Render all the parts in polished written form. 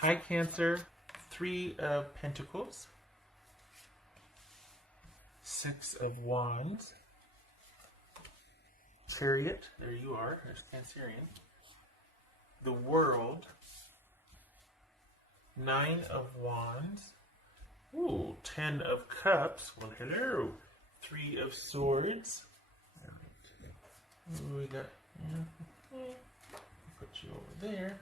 Hi, Cancer. 3 of Pentacles. 6 of Wands. Chariot. There you are. There's Cancerian. The World. 9 of Wands. Ooh, 10 of Cups. Well, hello. 3 of Swords. Ooh, we got... Put you over there.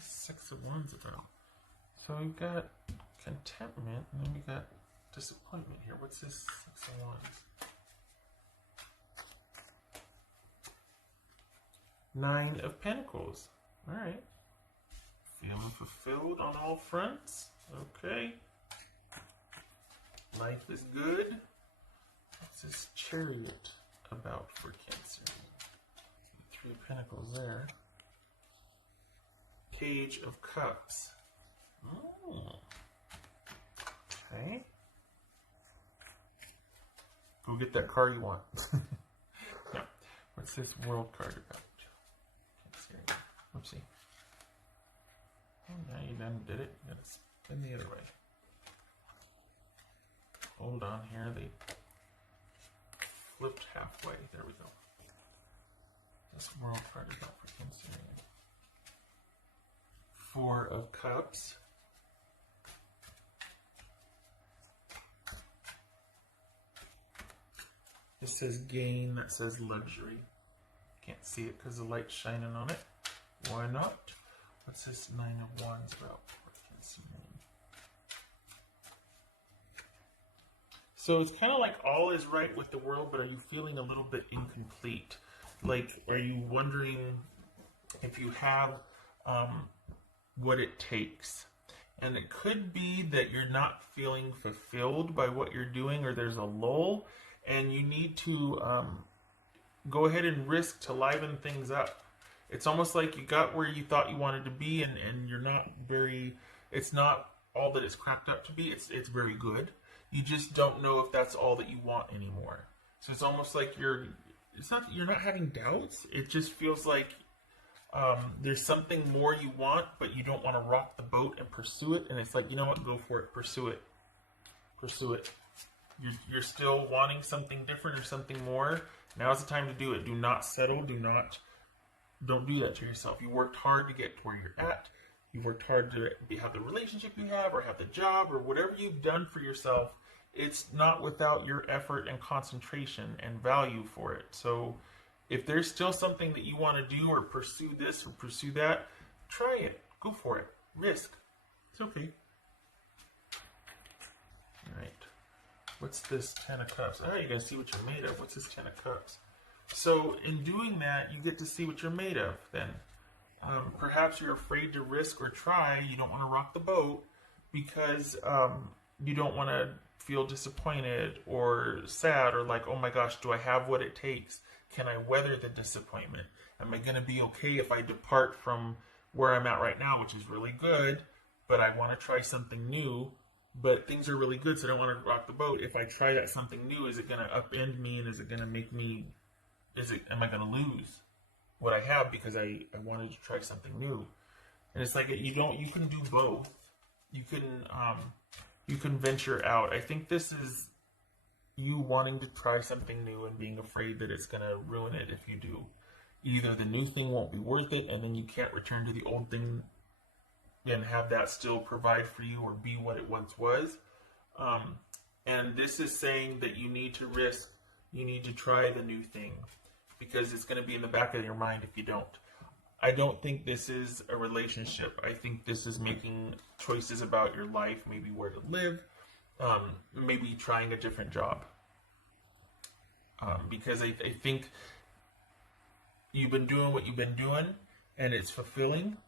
Six of Wands about. So we've got contentment, and then we got disappointment here. What's this 6 of Wands? 9 of Pentacles. All right. Feeling fulfilled on all fronts. Okay. Life is good. What's this Chariot about for Cancer? 3 of Pentacles there. Page of Cups. Oh. Okay. Go get that car you want. Now, what's this World card about? Oopsie. Oh, now you done did it. You gotta spin the other way. Hold on here. They flipped halfway. There we go. This World card about for Cancer. 4 of Cups. This says gain, that says luxury. Can't see it because the light's shining on it. Why not? What's this 9 of Wands about? So it's kind of like all is right with the world, but are you feeling a little bit incomplete? Like, are you wondering if you have what it takes? And it could be that you're not feeling fulfilled by what you're doing, or there's a lull, and you need to go ahead and risk to liven things up. It's almost like you got where you thought you wanted to be, and you're not very, it's not all that it's cracked up to be. It's very good. You just don't know if that's all that you want anymore. So it's almost like you're not having doubts. It just feels like there's something more you want, but you don't want to rock the boat and pursue it. And it's like, you know what? Go for it. Pursue it. Pursue it. You're still wanting something different or something more. Now's the time to do it. Do not settle. Don't do that to yourself. You worked hard to get to where you're at. You worked hard to have the relationship you have, or have the job, or whatever you've done for yourself. It's not without your effort and concentration and value for it. So if there's still something that you want to do, or pursue this or pursue that, try it. Go for it. Risk. It's okay. All right. What's this 10 of Cups? Oh, you guys see what you're made of. What's this 10 of Cups? So in doing that, you get to see what you're made of then. Perhaps you're afraid to risk or try. You don't want to rock the boat because you don't want to feel disappointed or sad, or like, oh my gosh, do I have what it takes? Can I weather the disappointment? Am I going to be okay if I depart from where I'm at right now, which is really good, but I want to try something new, but things are really good, so I don't want to rock the boat. If I try that something new, is it going to upend me, and is it going to make me, am I going to lose what I have because I wanted to try something new? And it's like, you can do both. You can venture out. I think this is you wanting to try something new and being afraid that it's going to ruin it if you do. Either the new thing won't be worth it, and then you can't return to the old thing and have that still provide for you or be what it once was. And this is saying that you need to risk, you need to try the new thing, because it's going to be in the back of your mind if you don't. I don't think this is a relationship. I think this is making choices about your life, maybe where to live, maybe trying a different job. Because I think you've been doing what you've been doing, and it's fulfilling,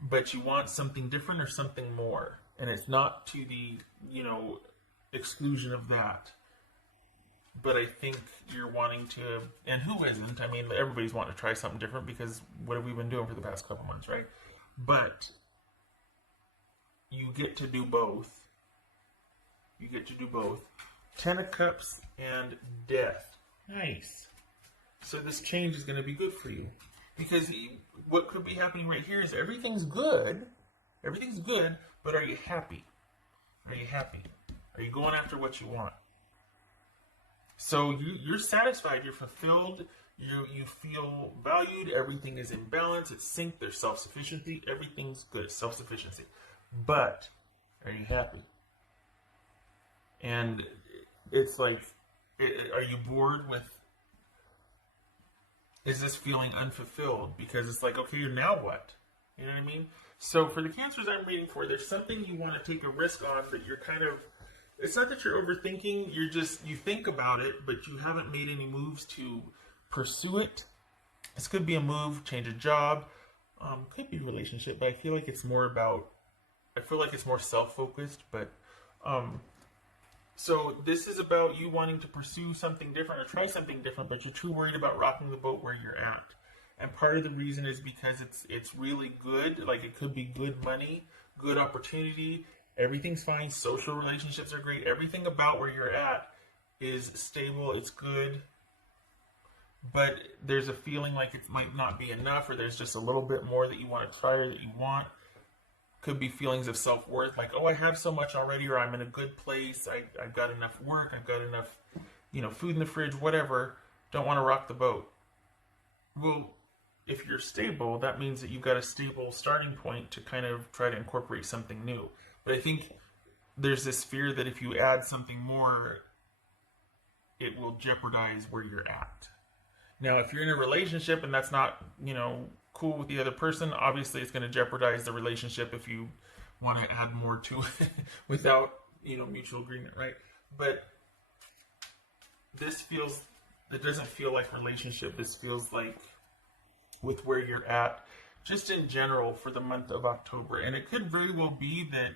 but you want something different or something more. And it's not to the, exclusion of that. But I think you're wanting to, and who isn't? I mean, everybody's wanting to try something different, because what have we been doing for the past couple months, right? But you get to do both. You get to do both. 10 of Cups and Death. Nice. So this change is going to be good for you. Because what could be happening right here is everything's good. Everything's good, but are you happy? Are you happy? Are you going after what you want? So you're satisfied, you're fulfilled, you feel valued, everything is in balance, it's synced, there's self-sufficiency, everything's good, self-sufficiency. But are you happy? And it's like, are you bored with, is this feeling unfulfilled? Because it's like, okay, now what? You know what I mean? So for the Cancers I'm reading for, there's something you want to take a risk on that you're kind of, it's not that you're overthinking, you think about it, but you haven't made any moves to pursue it. This could be a move, change a job, could be a relationship, but I feel like it's more about, I feel like it's more self-focused, but, so this is about you wanting to pursue something different or try something different, but you're too worried about rocking the boat where you're at. And part of the reason is because it's really good, like it could be good money, good opportunity, everything's fine, social relationships are great, everything about where you're at is stable, it's good, but there's a feeling like it might not be enough, or there's just a little bit more that you want to try or that you want. Could be feelings of self-worth, like, oh, I have so much already, or I'm in a good place, I've got enough work, I've got enough, food in the fridge, whatever, don't want to rock the boat. Well, if you're stable, that means that you've got a stable starting point to kind of try to incorporate something new. But I think there's this fear that if you add something more, it will jeopardize where you're at. Now, if you're in a relationship and that's not, cool with the other person, obviously it's going to jeopardize the relationship if you want to add more to it without, mutual agreement, right? But it doesn't feel like relationship. This feels like with where you're at, just in general for the month of October. And it could very well be that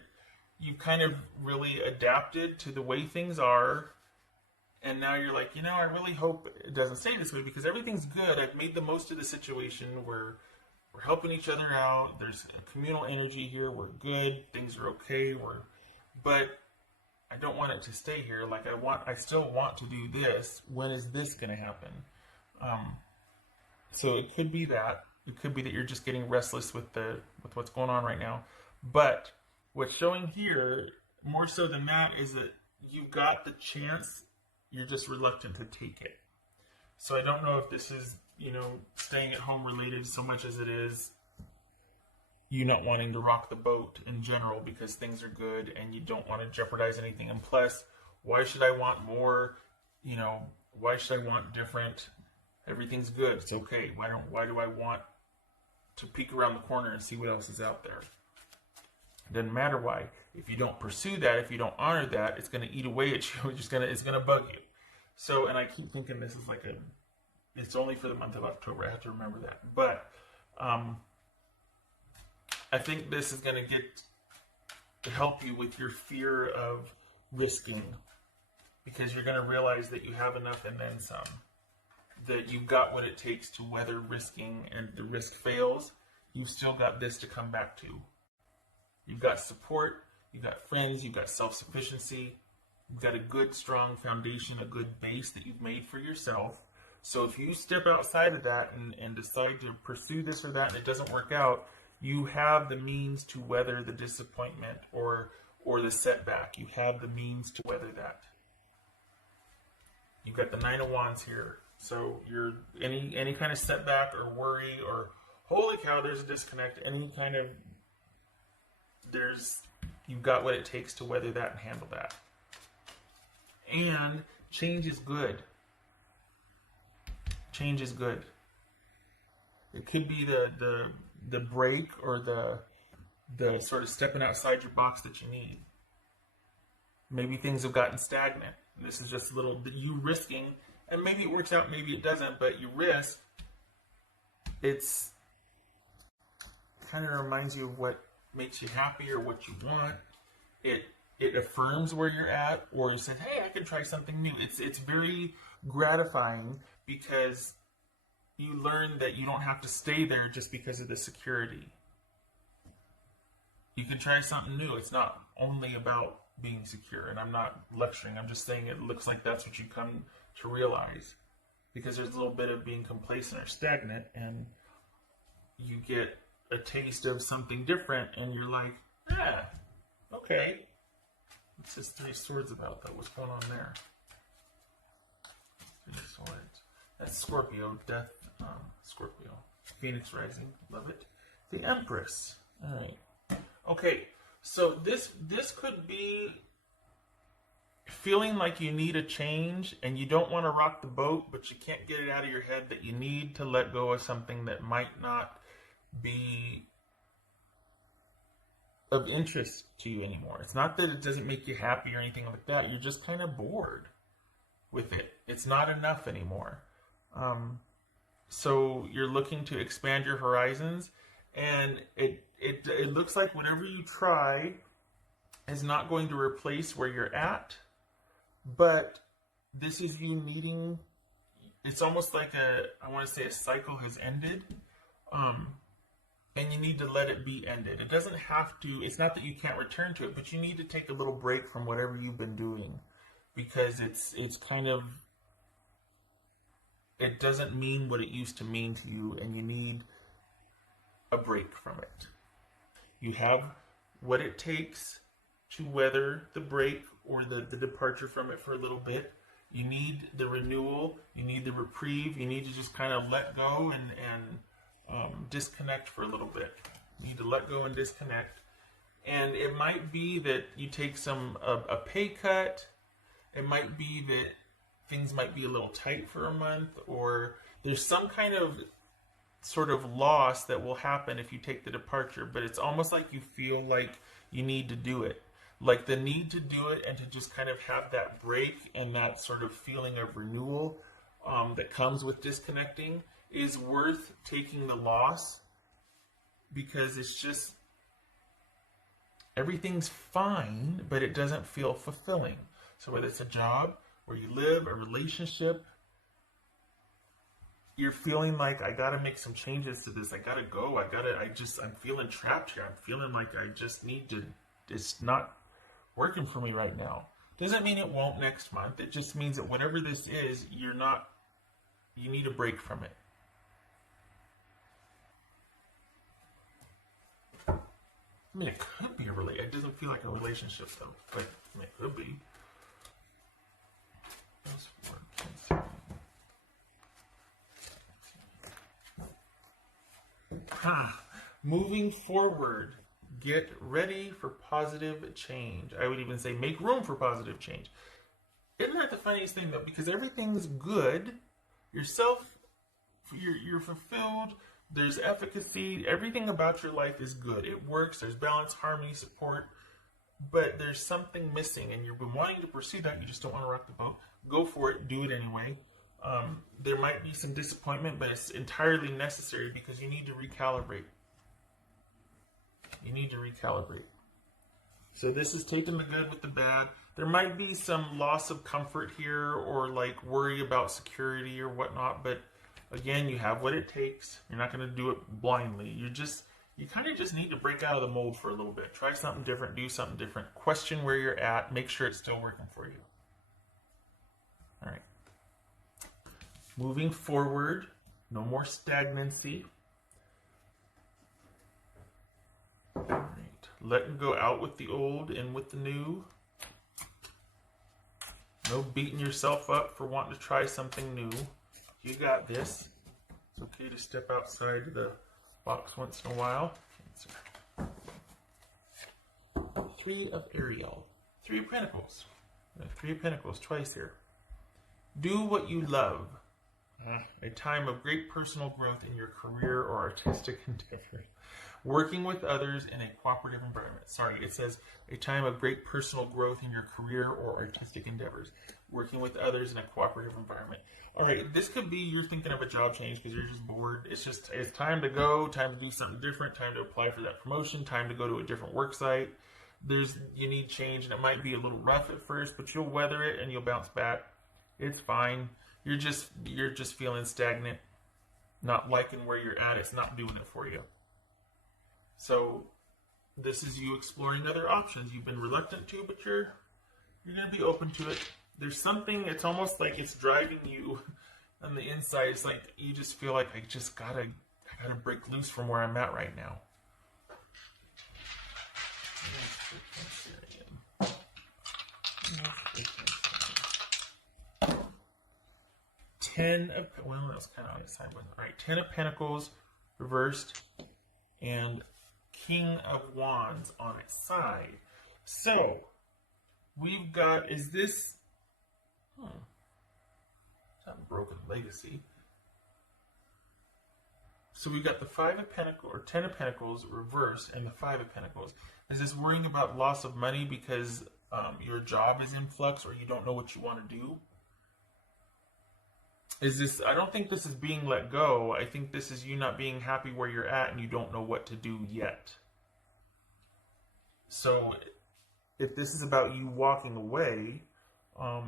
you kind of really adapted to the way things are. And now you're like, I really hope it doesn't stay this way because everything's good. I've made the most of the situation. We're helping each other out. There's a communal energy here. We're good. Things are okay. But I don't want it to stay here. Like I still want to do this. When is this going to happen? So it could be that. It could be that you're just getting restless with what's going on right now. But what's showing here, more so than that, is that you've got the chance. You're just reluctant to take it. So I don't know if this is, staying at home related so much as it is you not wanting to rock the boat in general because things are good and you don't want to jeopardize anything. And plus, why should I want more? Why should I want different? Everything's good. It's okay. Why do I want to peek around the corner and see what else is out there? It doesn't matter why. If you don't pursue that, if you don't honor that, it's going to eat away at you. It's going to bug you. So, and I keep thinking this is it's only for the month of October. I have to remember that. But I think this is going to help you with your fear of risking, because you're going to realize that you have enough and then some. That you've got what it takes to weather risking, and if the risk fails, you've still got this to come back to. You've got support, you've got friends, you've got self-sufficiency, you've got a good, strong foundation, a good base that you've made for yourself. So if you step outside of that and decide to pursue this or that and it doesn't work out, you have the means to weather the disappointment or the setback. You have the means to weather that. You've got the 9 of Wands here. So you're any kind of setback or worry or holy cow, there's a disconnect, any kind of you've got what it takes to weather that and handle that. And change is good. Change is good. It could be the break or the sort of stepping outside your box that you need. Maybe things have gotten stagnant. This is just a little you risking, and maybe it works out, maybe it doesn't, but you risk. It's kind of reminds you of what makes you happy or what you want. It affirms where you're at, or you said, hey, I can try something new. It's very gratifying because you learn that you don't have to stay there just because of the security. You can try something new. It's not only about being secure. And I'm not lecturing. I'm just saying it looks like that's what you come to realize. Because there's a little bit of being complacent or stagnant, and you get a taste of something different, and you're like, yeah, okay. What's this Three Swords about, though? What's going on there? Three Swords. That's Scorpio. Death, Scorpio. Phoenix Rising. Love it. The Empress. All right. Okay. So this could be feeling like you need a change and you don't want to rock the boat, but you can't get it out of your head that you need to let go of something that might not be of interest to you anymore. It's not that it doesn't make you happy or anything like that. You're just kind of bored with it. It's not enough anymore. So you're looking to expand your horizons, and it looks like whatever you try is not going to replace where you're at. But this is you needing, it's almost like I want to say a cycle has ended, and you need to let it be ended. It doesn't have to, it's not that you can't return to it, but you need to take a little break from whatever you've been doing, because it's kind of, it doesn't mean what it used to mean to you, and you need a break from it. You have what it takes to weather the break or the departure from it for a little bit. You need the renewal, you need the reprieve, you need to just kind of let go and disconnect for a little bit. You need to let go and disconnect. And it might be that you take a pay cut. It might be that things might be a little tight for a month, or there's some kind of sort of loss that will happen if you take the departure, but it's almost like you feel like you need to do it. Like the need to do it and to just kind of have that break and that sort of feeling of renewal that comes with disconnecting is worth taking the loss, because it's just, everything's fine, but it doesn't feel fulfilling. So whether it's a job, where you live, a relationship, you're feeling like, I gotta make some changes to this. I gotta go. I'm feeling trapped here. I'm feeling like I just need to, it's not working for me right now. Doesn't mean it won't next month. It just means that whatever this is, you need a break from it. I mean, it could be a relationship. It doesn't feel like a relationship though, but I mean, it could be. Moving forward, get ready for positive change. I would even say make room for positive change. Isn't that the funniest thing though? Because everything's good. You're fulfilled. There's efficacy. Everything about your life is good. It works. There's balance, harmony, support. But there's something missing, and you've been wanting to pursue that. You just don't want to rock the boat. Go for it. Do it anyway. There might be some disappointment, but it's entirely necessary because you need to recalibrate. You need to recalibrate. So this is taking the good with the bad. There might be some loss of comfort here, or like worry about security or whatnot, but again, you have what it takes. You're not going to do it blindly. You kind of just need to break out of the mold for a little bit. Try something different, do something different. Question where you're at, make sure it's still working for you. All right. Moving forward, no more stagnancy. All right. Letting go out with the old, in with the new. No beating yourself up for wanting to try something new. You got this. It's okay to step outside the box once in a while. Cancer. Three of Ariel. Three of Pentacles. Three of Pentacles twice here. Do what you love. A time of great personal growth in your career or artistic endeavor. Working with others in a cooperative environment. Sorry, it says a time of great personal growth in your career or artistic endeavors. Working with others in a cooperative environment. All right, this could be you're thinking of a job change because you're just bored. It's time to go, time to do something different, time to apply for that promotion, time to go to a different work site. You need change, and it might be a little rough at first, but you'll weather it and you'll bounce back. It's fine. You're just feeling stagnant, not liking where you're at. It's not doing it for you. So this is you exploring other options. You've been reluctant to, but you're going to be open to it. There's something, it's almost like it's driving you on the inside. It's like you just feel like I gotta break loose from where I'm at right now. 10 of, well, that was kind of on its side. All right, 10 of Pentacles reversed and King of Wands on its side. So, we've got, is this, it's not Broken Legacy. So we've got the 5 of Pentacles, or 10 of Pentacles reversed, and the 5 of Pentacles. Is this worrying about loss of money because your job is in flux or you don't know what you want to do? Is this, I don't think this is being let go. I think this is you not being happy where you're at and you don't know what to do yet. So if this is about you walking away, I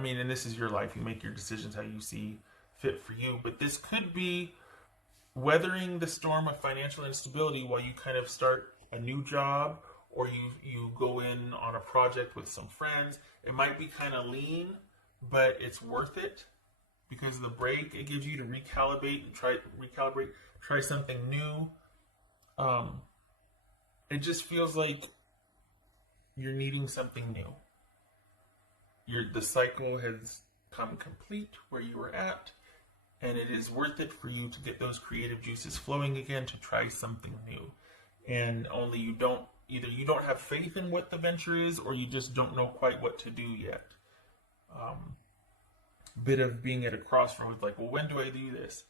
mean, and this is your life, you make your decisions how you see fit for you, but this could be weathering the storm of financial instability while you kind of start a new job, or you go in on a project with some friends. It might be kind of lean, but it's worth it because of the break it gives you to recalibrate and try something new. It just feels like you're needing something new. The cycle has come complete where you were at, and it is worth it for you to get those creative juices flowing again to try something new. And only you don't have faith in what the venture is, or you just don't know quite what to do yet. Bit of being at a crossroads, like, well, when do I do this?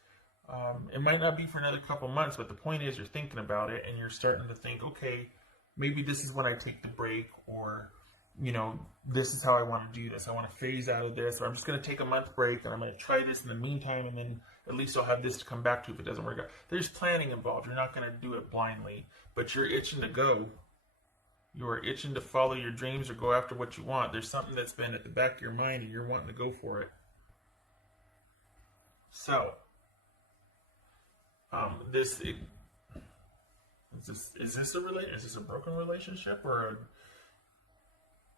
It might not be for another couple months, but the point is you're thinking about it and you're starting to think, okay, maybe this is when I take the break, or, you know, this is how I want to do this. I want to phase out of this, or I'm just going to take a month break and I'm going to try this in the meantime, and then at least I'll have this to come back to if it doesn't work out. There's planning involved. You're not going to do it blindly, but you're itching to go. You're itching to follow your dreams or go after what you want. There's something that's been at the back of your mind and you're wanting to go for it. So, is this a broken relationship, or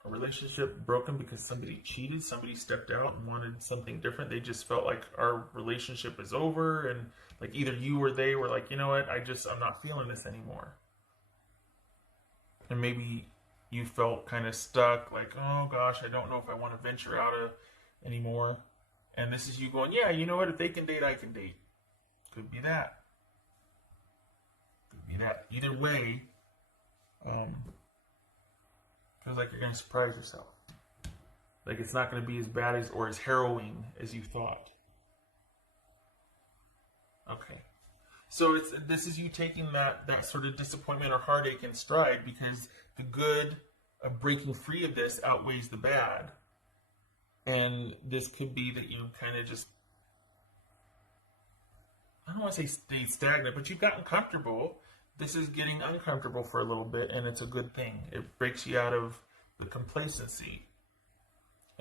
a relationship broken because somebody cheated, somebody stepped out and wanted something different? They just felt like our relationship is over, and like either you or they were like, you know what, I'm not feeling this anymore. And maybe you felt kind of stuck, like, oh gosh, I don't know if I want to venture out anymore. And this is you going, yeah, you know what, if they can date, I can date. Could be that. Could be that. Either way, feels like you're going to surprise yourself. Like it's not going to be as bad as or as harrowing as you thought. Okay. So this is you taking that sort of disappointment or heartache in stride, because the good of breaking free of this outweighs the bad. And this could be that you kind of just, I don't want to say stay stagnant, but you've gotten comfortable. This is getting uncomfortable for a little bit, and it's a good thing. It breaks you out of the complacency,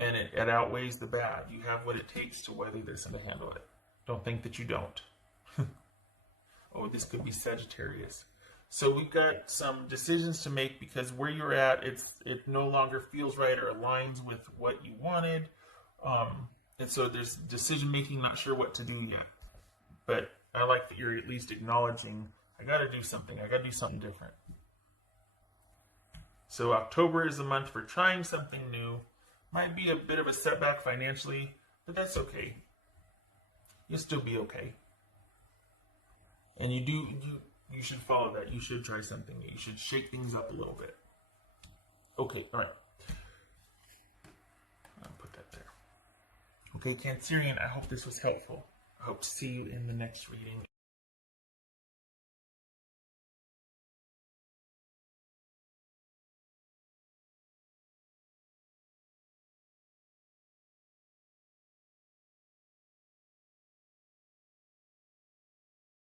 and it outweighs the bad. You have what it takes to weather this and to handle it. Don't think that you don't. Oh, this could be Sagittarius. So we've got some decisions to make, because where you're at, it no longer feels right or aligns with what you wanted. And so there's decision making, not sure what to do yet. But I like that you're at least acknowledging, I got to do something. I got to do something different. So October is a month for trying something new. Might be a bit of a setback financially, but that's okay. You'll still be okay. And you should follow that. You should try something new. You should shake things up a little bit. Okay, all right. I'll put that there. Okay, Cancerian, I hope this was helpful. I hope to see you in the next reading.